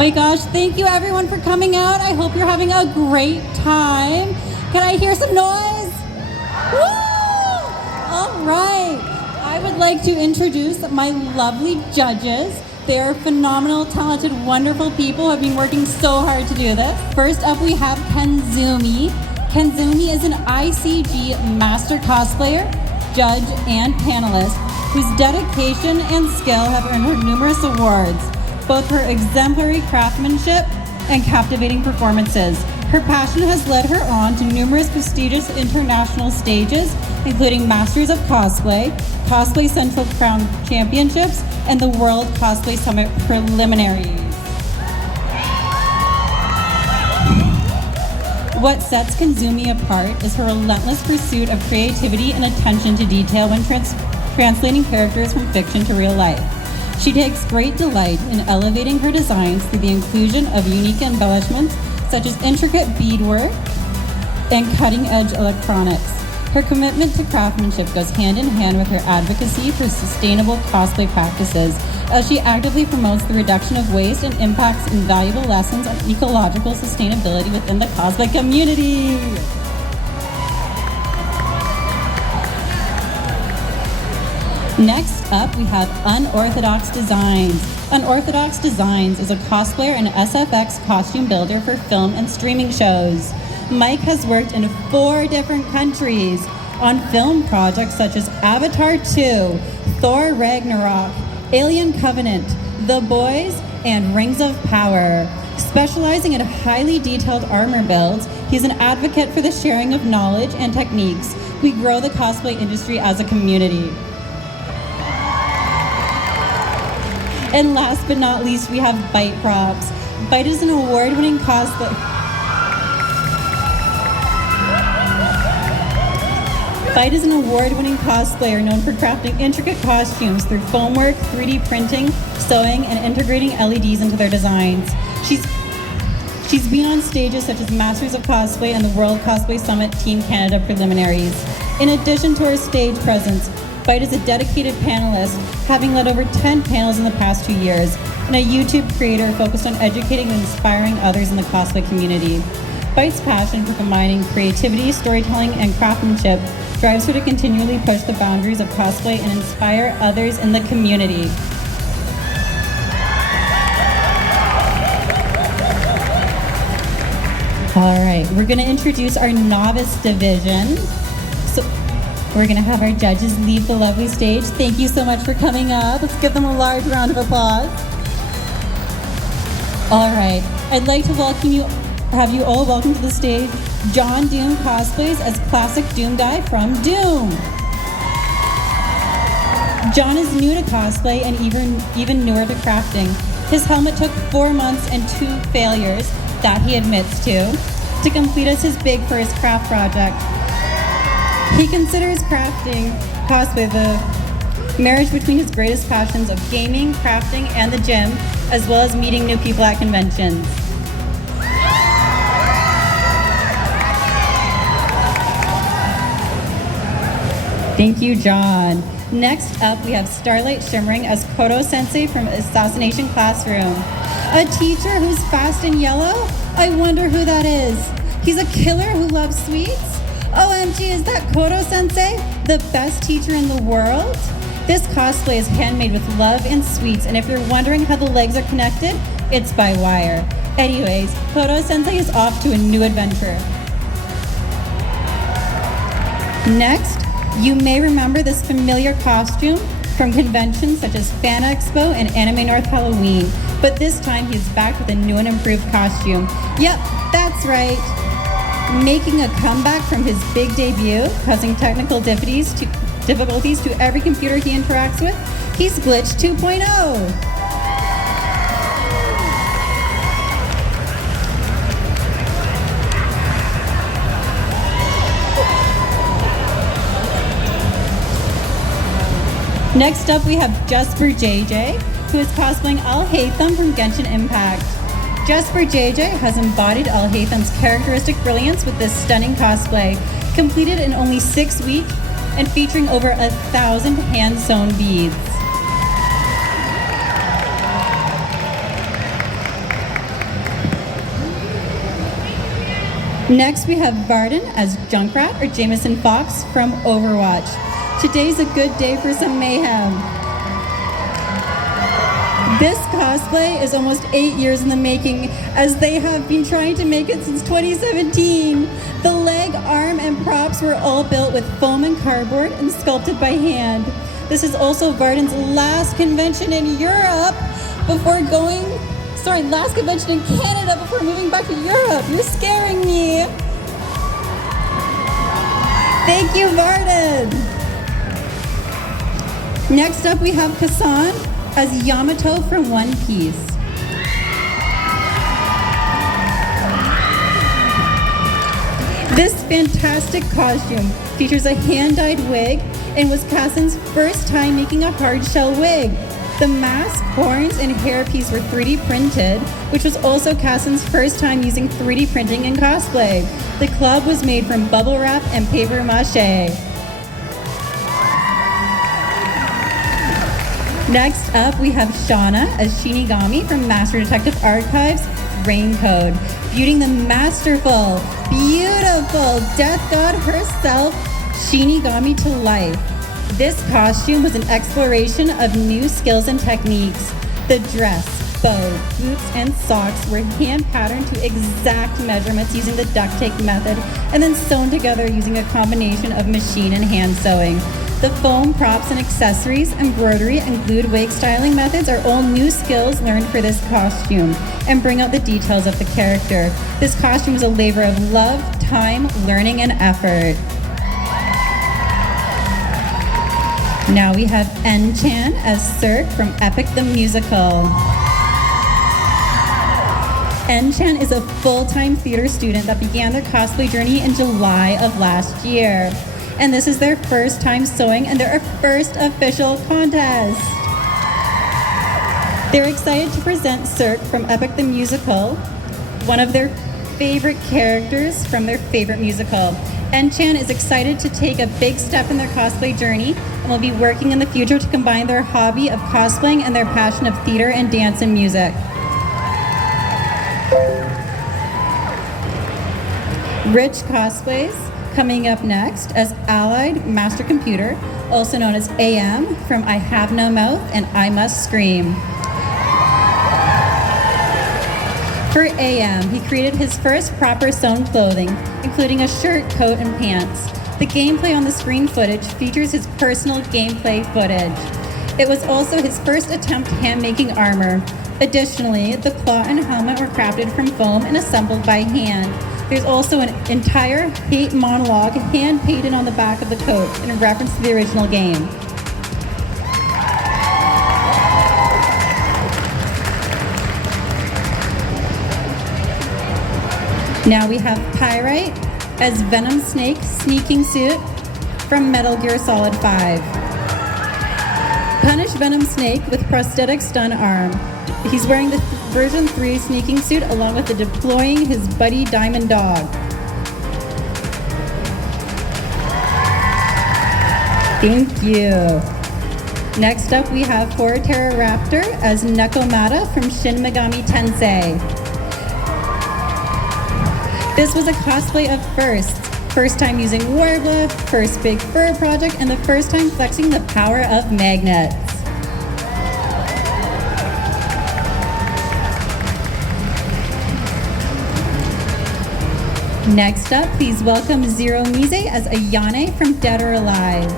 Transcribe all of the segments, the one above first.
My gosh, thank you everyone for coming out. I hope you're having a great time. Can I hear some noise? Woo! All right. I would like to introduce my lovely judges. They are phenomenal, talented, wonderful people who have been working so hard to do this. First up, we have Kenzumi. Kenzumi is an ICG master cosplayer, judge, and panelist whose dedication and skill have earned her numerous awards, both for exemplary craftsmanship and captivating performances. Her passion has led her on to numerous prestigious international stages, including Masters of Cosplay, Cosplay Central Crown Championships, and the World Cosplay Summit Preliminaries. What sets Kenzumi apart is her relentless pursuit of creativity and attention to detail when translating characters from fiction to real life. She takes great delight in elevating her designs through the inclusion of unique embellishments such as intricate beadwork and cutting-edge electronics. Her commitment to craftsmanship goes hand in hand with her advocacy for sustainable cosplay practices, as she actively promotes the reduction of waste and impacts invaluable lessons on ecological sustainability within the cosplay community. Next up, we have Unorthodox Designs. Unorthodox Designs is a cosplayer and SFX costume builder for film and streaming shows. Mike has worked in 4 different countries on film projects such as Avatar 2, Thor Ragnarok, Alien Covenant, The Boys, and Rings of Power. Specializing in highly detailed armor builds, he's an advocate for the sharing of knowledge and techniques. We grow the cosplay industry as a community. And last but not least, we have Bite Props. Bite is an award-winning cosplay. Bite is an award-winning cosplayer known for crafting intricate costumes through foam work, 3D printing, sewing, and integrating LEDs into their designs. She's been on stages such as Masters of Cosplay and the World Cosplay Summit Team Canada Preliminaries. In addition to her stage presence, Bite is a dedicated panelist, having led over 10 panels in the past 2 years, and a YouTube creator focused on educating and inspiring others in the cosplay community. Bite's passion for combining creativity, storytelling, and craftsmanship drives her to continually push the boundaries of cosplay and inspire others in the community. All right, we're going to introduce our novice division. So we're going to have our judges leave the lovely stage. Thank you so much for coming up. Let's give them a large round of applause. All right, I'd like to have you all welcome to the stage John Doom cosplays as classic Doom guy from Doom. John is new to cosplay and even newer to crafting. His helmet took 4 months and 2 failures that he admits to complete as his big first craft project. He considers crafting cosplay the marriage between his greatest passions of gaming, crafting, and the gym, as well as meeting new people at conventions. Thank you, John. Next up, we have Starlight shimmering as Koto Sensei from Assassination Classroom. A teacher who's fast and yellow? I wonder who that is. He's a killer who loves sweets? OMG, is that Koto Sensei? The best teacher in the world? This cosplay is handmade with love and sweets, and if you're wondering how the legs are connected, it's by wire. Anyways, Koto Sensei is off to a new adventure. Next, you may remember this familiar costume from conventions such as Fan Expo and Anime North Halloween, but this time he's back with a new and improved costume. Yep, that's right. Making a comeback from his big debut, causing technical difficulties to every computer he interacts with, he's Glitch 2.0. Next up, we have Jesper JJ, who is cosplaying Al Haytham from Genshin Impact. Jesper JJ has embodied Al Haytham's characteristic brilliance with this stunning cosplay, completed in only 6 weeks and featuring over 1,000 hand-sewn beads. Next, we have Varden as Junkrat or Jameson Fox from Overwatch. Today's a good day for some mayhem. This cosplay is almost 8 years in the making, as they have been trying to make it since 2017. The leg, arm, and props were all built with foam and cardboard and sculpted by hand. This is also Varden's last convention in Europe before last convention in Canada before moving back to Europe. You're scaring me. Thank you, Varden. Next up, we have Kassan as Yamato from One Piece. This fantastic costume features a hand-dyed wig and was Kassan's first time making a hard shell wig. The mask, horns, and hairpiece were 3D printed, which was also Kassan's first time using 3D printing in cosplay. The club was made from bubble wrap and paper mache. Next up, we have Shauna as Shinigami from Master Detective Archives' Rain-Code, beautying the masterful, beautiful death god herself, Shinigami, to life. This costume was an exploration of new skills and techniques. The dress, bow, boots, and socks were hand-patterned to exact measurements using the duct tape method and then sewn together using a combination of machine and hand sewing. The foam, props, and accessories, embroidery, and glued wig styling methods are all new skills learned for this costume and bring out the details of the character. This costume is a labor of love, time, learning, and effort. Now we have En-chan as Cirque from Epic the Musical. En-chan is a full-time theater student that began their cosplay journey in July of last year. And this is their first time sewing and their first official contest. They're excited to present Cirque from Epic the Musical, one of their favorite characters from their favorite musical. En-chan is excited to take a big step in their cosplay journey and will be working in the future to combine their hobby of cosplaying and their passion of theater and dance and music. Rich Cosplays coming up next as Allied Master Computer, also known as AM, from I Have No Mouth and I Must Scream. For AM, he created his first proper sewn clothing, including a shirt, coat, and pants. The gameplay on the screen footage features his personal gameplay footage. It was also his first attempt hand-making armor. Additionally, the claw and helmet were crafted from foam and assembled by hand. There's also an entire hate monologue hand-painted on the back of the coat in reference to the original game. Now we have Pyrite as Venom Snake sneaking suit from Metal Gear Solid 5. Punish Venom Snake with prosthetic stun arm. He's wearing the version 3 sneaking suit along with deploying his buddy Diamond Dog. Thank you. Next up we have Forterra Raptor as Nekomata from Shin Megami Tensei. This was a cosplay of firsts. First time using Warbler, first big fur project, and the first time flexing the power of magnets. Next up, please welcome Zero Mise as Ayane from Dead or Alive.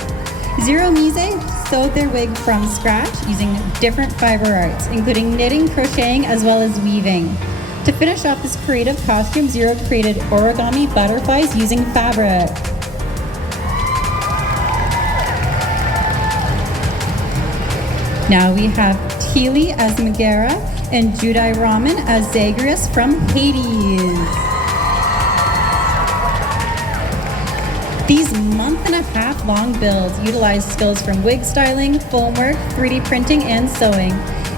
Zero Mise sewed their wig from scratch using different fiber arts, including knitting, crocheting, as well as weaving. To finish off this creative costume, Zero created origami butterflies using fabric. Now we have Teely as Megara and Judai Ramen as Zagreus from Hades. These month-and-a-half long builds utilize skills from wig styling, foam work, 3D printing, and sewing.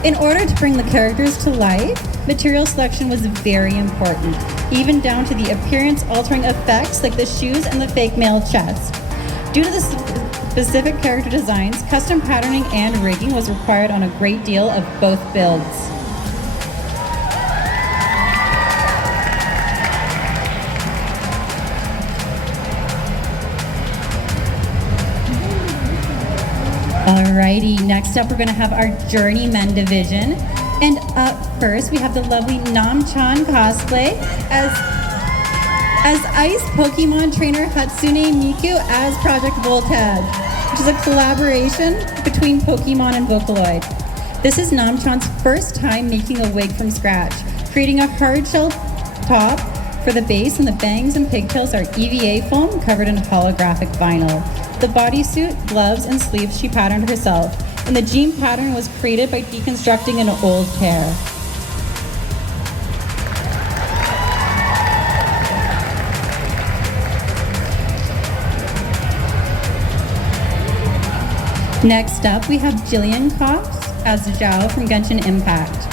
In order to bring the characters to life, material selection was very important, even down to the appearance-altering effects like the shoes and the fake male chest. Due to the specific character designs, custom patterning and rigging was required on a great deal of both builds. Alrighty, next up we're gonna have our Journeymen division. And up first, we have the lovely Namchan Cosplay as Ice Pokemon trainer Hatsune Miku as Project Voltage, which is a collaboration between Pokemon and Vocaloid. This is Namchan's first time making a wig from scratch, creating a hard shell top for the base, and the bangs and pigtails are EVA foam covered in holographic vinyl. The bodysuit, gloves, and sleeves she patterned herself, and the jean pattern was created by deconstructing an old pair. Next up, we have Jillian Cox as Zhao from Genshin Impact.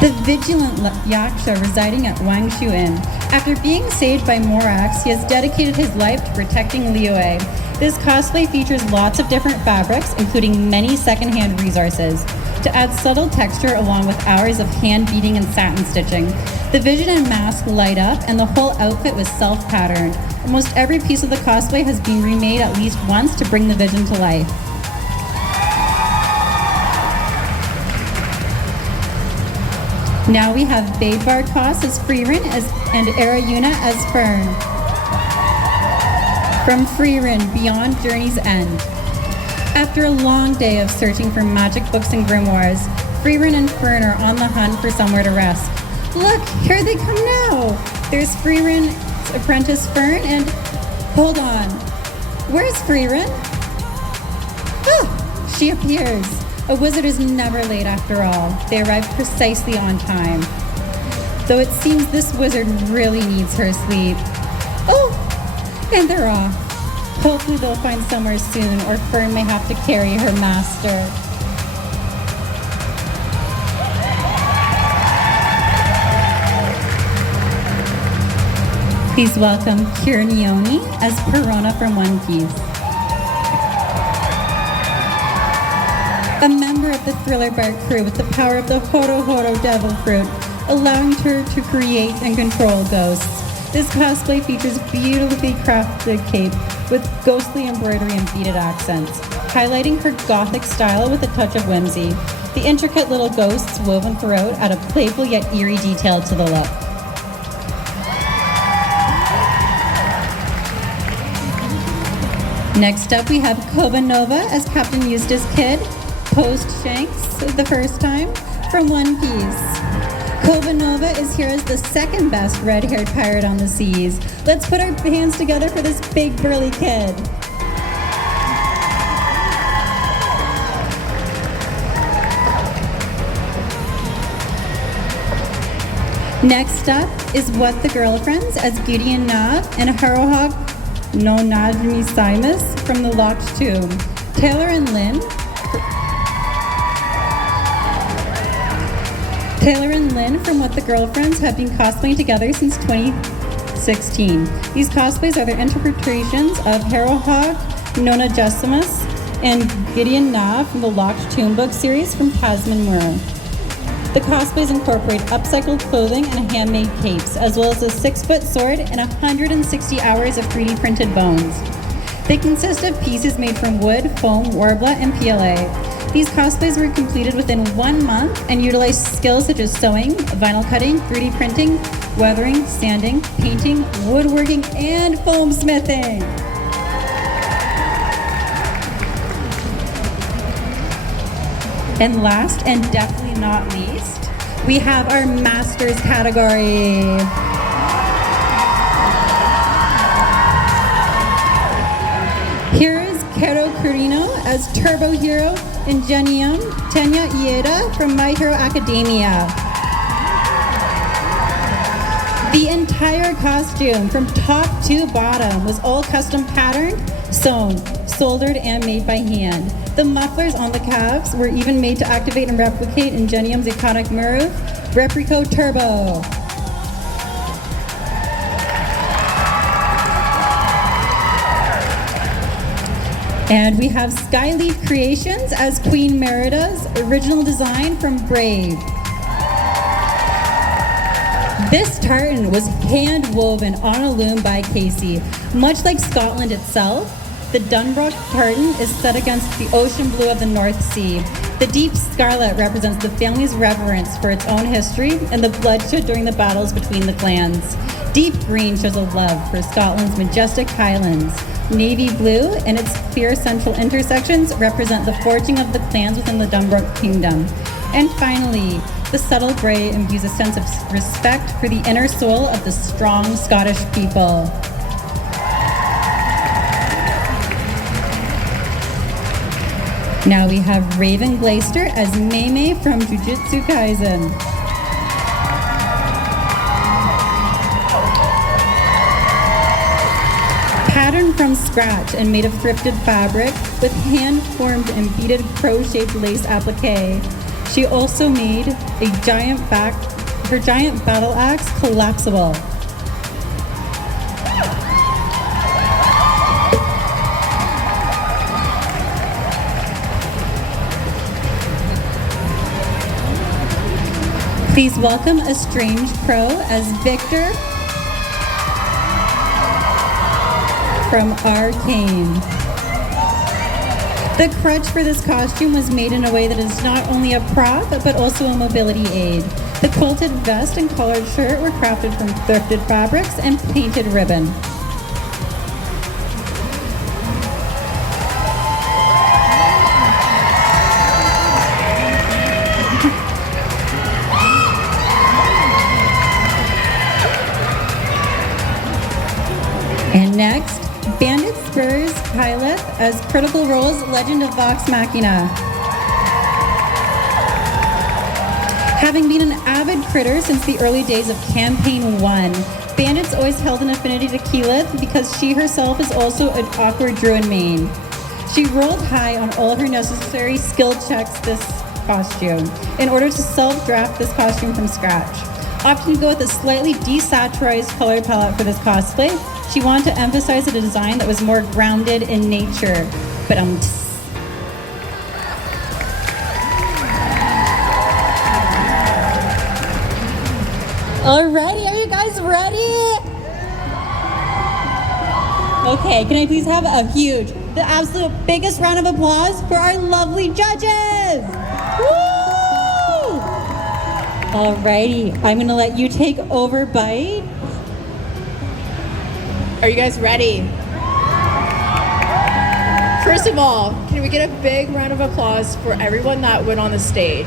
The vigilant Yaksha residing at Wangshu Inn. After being saved by Morax, he has dedicated his life to protecting Liyue. This cosplay features lots of different fabrics, including many secondhand resources, to add subtle texture along with hours of hand beating and satin stitching. The vision and mask light up, and the whole outfit was self-patterned. Almost every piece of the cosplay has been remade at least once to bring the vision to life. Now we have Badebar Koss as Freerin and Arayuna as Fern. From Freerin, Beyond Journey's End. After a long day of searching for magic books and grimoires, Freerin and Fern are on the hunt for somewhere to rest. Look, here they come now! There's Freerin's apprentice Fern and... Hold on. Where's Freerin? Ah, she appears. A wizard is never late after all. They arrive precisely on time. Though it seems this wizard really needs her sleep. Oh, and they're off. Hopefully they'll find somewhere soon, or Fern may have to carry her master. Please welcome Kirnioni as Perona from One Piece. A member of the Thriller Bark crew with the power of the Horo Horo Devil Fruit, allowing her to create and control ghosts. This cosplay features beautifully crafted cape with ghostly embroidery and beaded accents, highlighting her gothic style with a touch of whimsy. The intricate little ghosts woven throughout add a playful yet eerie detail to the look. Next up, we have Koba Nova as Captain Eustace Kidd, post-Shanks the first time, from One Piece. Koba Nova is here as the second best red-haired pirate on the seas. Let's put our hands together for this big burly kid. Next up is What the Girlfriends as Gideon Nav and Harohog no Najmi Simus from the Locked Tomb. Taylor and Lynn from What the Girlfriends have been cosplaying together since 2016. These cosplays are their interpretations of Harohog, Nona Jessimus, and Gideon Nav from the Locked Tomb book series from Tasman Mura. The cosplays incorporate upcycled clothing and handmade capes, as well as a 6-foot sword and 160 hours of 3D printed bones. They consist of pieces made from wood, foam, warbler, and PLA. These cosplays were completed within 1 month and utilized skills such as sewing, vinyl cutting, 3D printing, weathering, sanding, painting, woodworking, and foam smithing. And last and definitely not least, we have our Masters category. Here is Kero Kurino as Turbo Hero and Tenya Ieda from My Hero Academia. The entire costume, from top to bottom, was all custom patterned, sewn, soldered, and made by hand. The mufflers on the calves were even made to activate and replicate Ingenium's iconic move, Replico Turbo. And we have Skyleaf Creations as Queen Merida's original design from Brave. This tartan was hand woven on a loom by Casey. Much like Scotland itself, The Dunbrook tartan is set against the ocean blue of the North Sea. The deep scarlet represents the family's reverence for its own history and the bloodshed during the battles between the clans. Deep green shows a love for Scotland's majestic highlands. Navy blue and its clear central intersections represent the forging of the clans within the Dunbrook kingdom. And finally, the subtle gray imbues a sense of respect for the inner soul of the strong Scottish people. Now we have Raven Glaister as Mei from Jujutsu Kaisen. Patterned from scratch and made of thrifted fabric with hand-formed and beaded crow-shaped lace applique. She also made her giant battle axe collapsible. Please welcome a strange crow as Victor from Arcane. The crutch for this costume was made in a way that is not only a prop, but also a mobility aid. The quilted vest and collared shirt were crafted from thrifted fabrics and painted ribbon. And next, Bandit Spurs Kyleth as Critical Role's Legend of Vox Machina. Having been an avid critter since the early days of Campaign 1, Bandit's always held an affinity to Kyleth because she herself is also an awkward druid main. She rolled high on all of her necessary skill checks this costume in order to self-draft this costume from scratch. Opting to go with a slightly desaturized color palette for this cosplay, she wanted to emphasize a design that was more grounded in nature. But Alrighty, are you guys ready? Okay, can I please have the absolute biggest round of applause for our lovely judges? Woo! Alrighty, I'm gonna let you take over, Bite. Are you guys ready? First of all, can we get a big round of applause for everyone that went on the stage?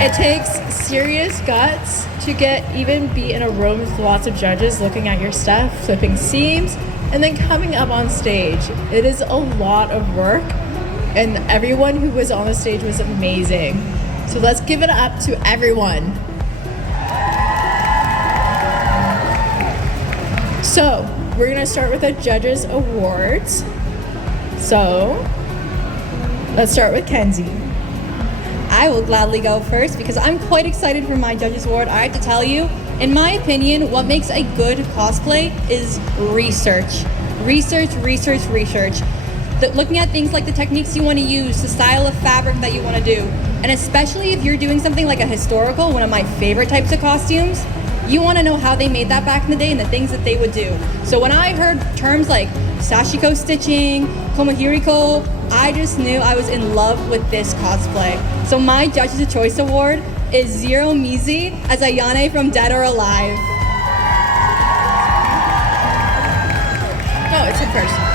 It takes serious guts to be in a room with lots of judges looking at your stuff, flipping seams, and then coming up on stage. It is a lot of work, and everyone who was on the stage was amazing. So let's give it up to everyone. So, we're gonna start with the judges' awards. So, let's start with Kenzie. I will gladly go first because I'm quite excited for my judges' award. I have to tell you, in my opinion, what makes a good cosplay is research. Research. Looking at things like the techniques you want to use, the style of fabric that you want to do, and especially if you're doing something like a historical, one of my favorite types of costumes, you want to know how they made that back in the day and the things that they would do. So when I heard terms like sashiko stitching, komahiriko, I just knew I was in love with this cosplay. So my Judge's Choice Award is Zero Mizi as Ayane from Dead or Alive. No, it's in person.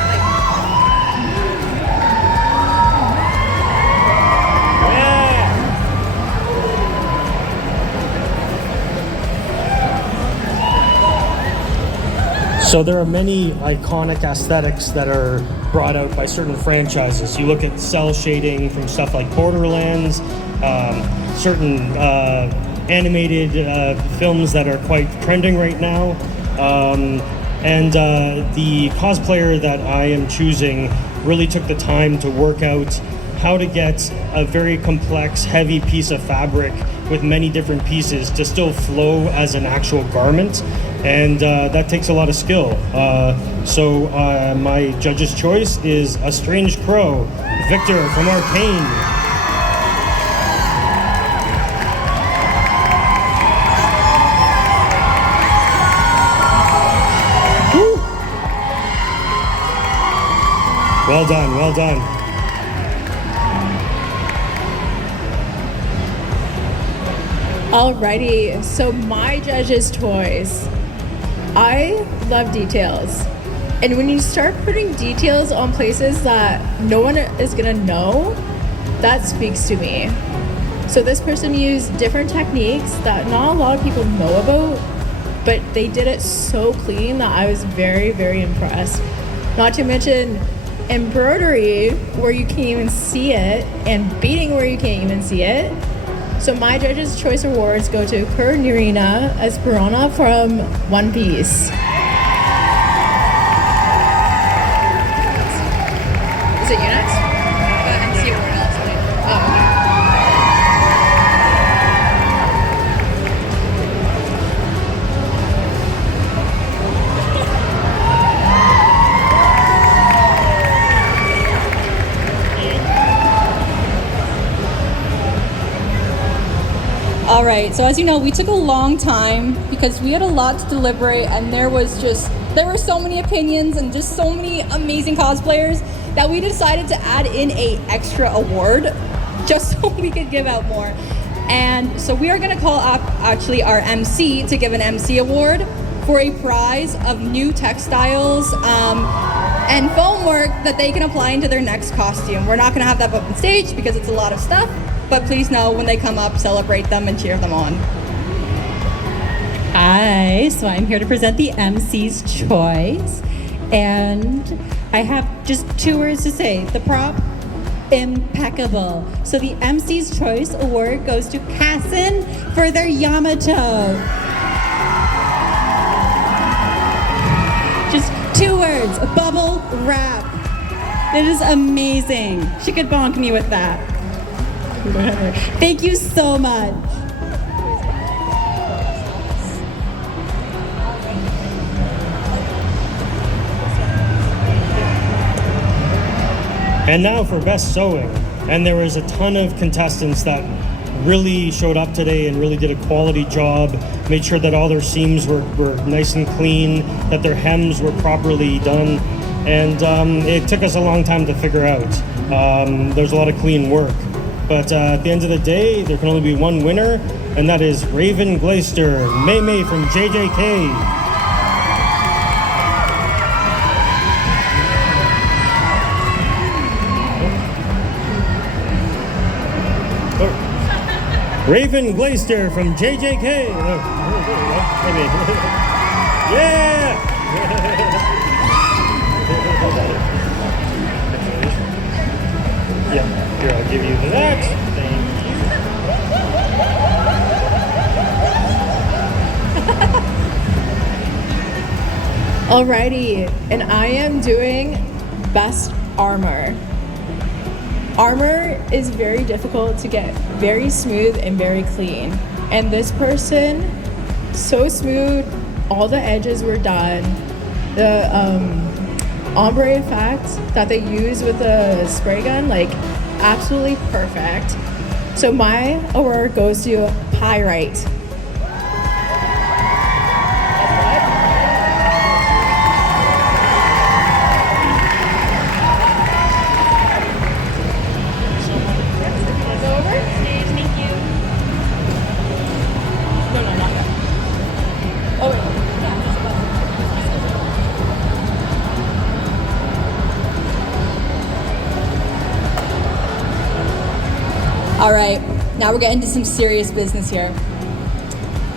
So there are many iconic aesthetics that are brought out by certain franchises. You look at cell shading from stuff like Borderlands, certain animated films that are quite trending right now. And the cosplayer that I am choosing really took the time to work out how to get a very complex, heavy piece of fabric with many different pieces to still flow as an actual garment. And that takes a lot of skill. So my judge's choice is A Strange Crow, Victor from Arcane. Well done, well done. Alrighty, so my judges' toys. I love details. And when you start putting details on places that no one is gonna know, that speaks to me. So this person used different techniques that not a lot of people know about, but they did it so clean that I was very, very impressed. Not to mention embroidery where you can't even see it and beading where you can't even see it. So my Judges' Choice Awards go to Nirina as Piranha from One Piece. Is it you next? MC award also. Oh, okay. All right, so as you know, we took a long time because we had a lot to deliberate, and there were so many opinions and just so many amazing cosplayers that we decided to add in a extra award just so we could give out more. And so we are gonna call up actually our MC to give an MC award for a prize of new textiles and foam work that they can apply into their next costume. We're not gonna have that up on stage because it's a lot of stuff, but please know when they come up, celebrate them and cheer them on. Hi, so I'm here to present the MC's Choice, and I have just 2 words to say. The prop, impeccable. So the MC's Choice Award goes to Kassin for their Yamato. Just 2 words, bubble wrap. It is amazing. She could bonk me with that. Thank you so much. And now for Best Sewing. And there was a ton of contestants that really showed up today and really did a quality job, made sure that all their seams were nice and clean, that their hems were properly done. And it took us a long time to figure out. There's a lot of clean work. But at the end of the day, there can only be one winner, and that is Raven Glaister, May from JJK. Raven Glaister from JJK. Yeah! Yeah, here, I'll give you that. Thank you. Alrighty, and I am doing Best Armor. Armor is very difficult to get very smooth and very clean. And this person, so smooth, all the edges were done. The ombre effect that they use with the spray gun, like absolutely perfect. So my award goes to Pyrite. All right, now we're getting into some serious business here.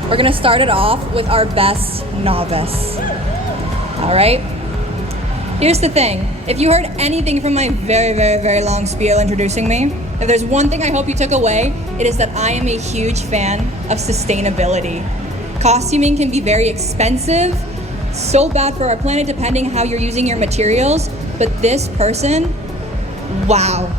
We're gonna start it off with our best novice. All right? Here's the thing. If you heard anything from my very, very, very long spiel introducing me, if there's one thing I hope you took away, it is that I am a huge fan of sustainability. Costuming can be very expensive, so bad for our planet depending how you're using your materials, but this person, wow.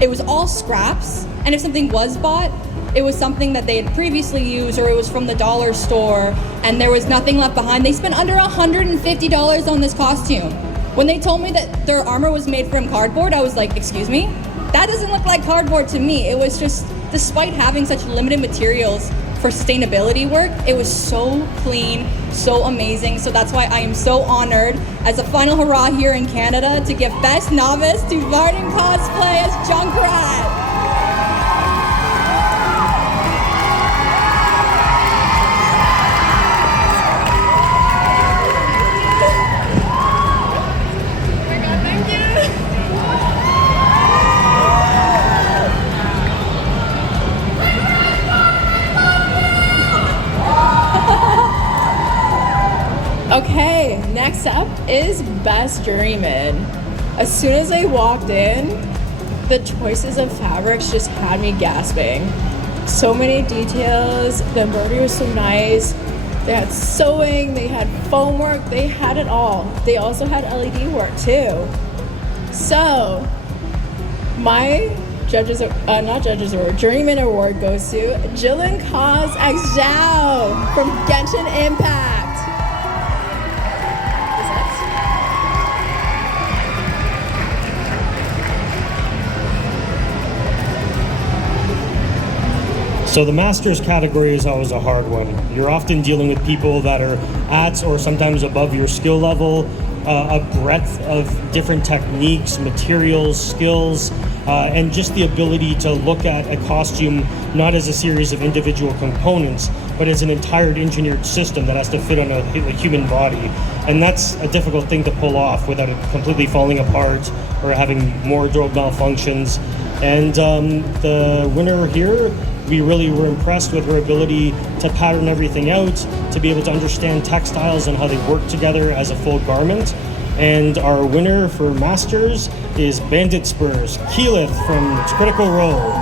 It was all scraps, and if something was bought, it was something that they had previously used, or it was from the dollar store, and there was nothing left behind. They spent under $150 on this costume. When they told me that their armor was made from cardboard, I was like, excuse me? That doesn't look like cardboard to me. It was just, despite having such limited materials for sustainability work, it was so clean, so amazing. So that's why I am so honored as a final hurrah here in Canada to give Best Novice to Varden Cosplay as Junkrat. Okay, next up is Best Journeymen. As soon as I walked in, the choices of fabrics just had me gasping. So many details, the embroidery was so nice. They had sewing, they had foam work, they had it all. They also had LED work too. So, my Journeyman Award goes to Jillian Kaz X Zhao from Genshin Impact. So the Masters category is always a hard one. You're often dealing with people that are at or sometimes above your skill level, a breadth of different techniques, materials, skills, and just the ability to look at a costume not as a series of individual components, but as an entire engineered system that has to fit on a human body. And that's a difficult thing to pull off without it completely falling apart or having wardrobe malfunctions. And the winner here, we really were impressed with her ability to pattern everything out, to be able to understand textiles and how they work together as a full garment. And our winner for Masters is Bandit Spurs, Keyleth from Critical Role.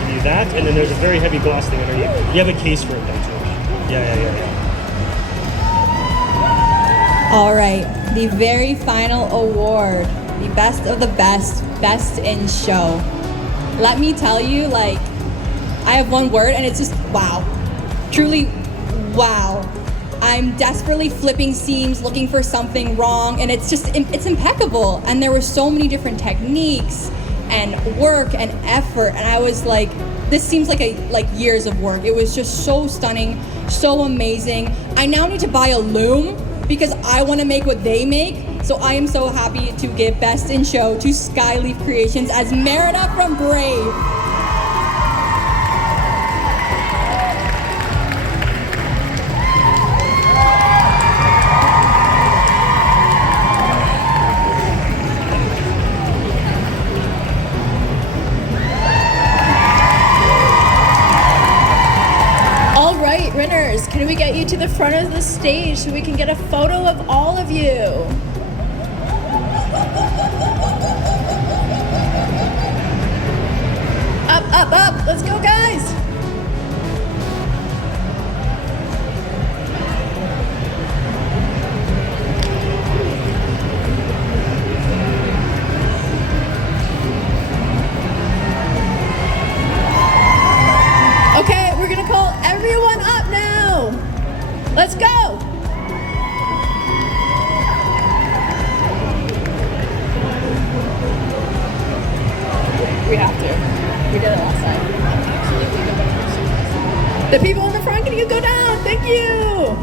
Give you that, and then there's a very heavy gloss thing underneath. You have a case for it, don't you? Yeah. All right, the very final award, the best of the best, best in show. Let me tell you, like, I have one word and it's just wow. Truly, wow. I'm desperately flipping seams, looking for something wrong, and it's impeccable. And there were so many different techniques and work and effort, and I was like, this seems like years of work. It was just so stunning, so amazing. I now need to buy a loom because I want to make what they make. So I am so happy to give Best in Show to Skyleaf Creations as Merida from Brave. Winners, can we get you to the front of the stage so we can get a photo of all of you? Up, let's go guys! Okay, we're gonna call everyone up now. Let's go. We have to. We did it last time. The people in the front, can you go down? Thank you.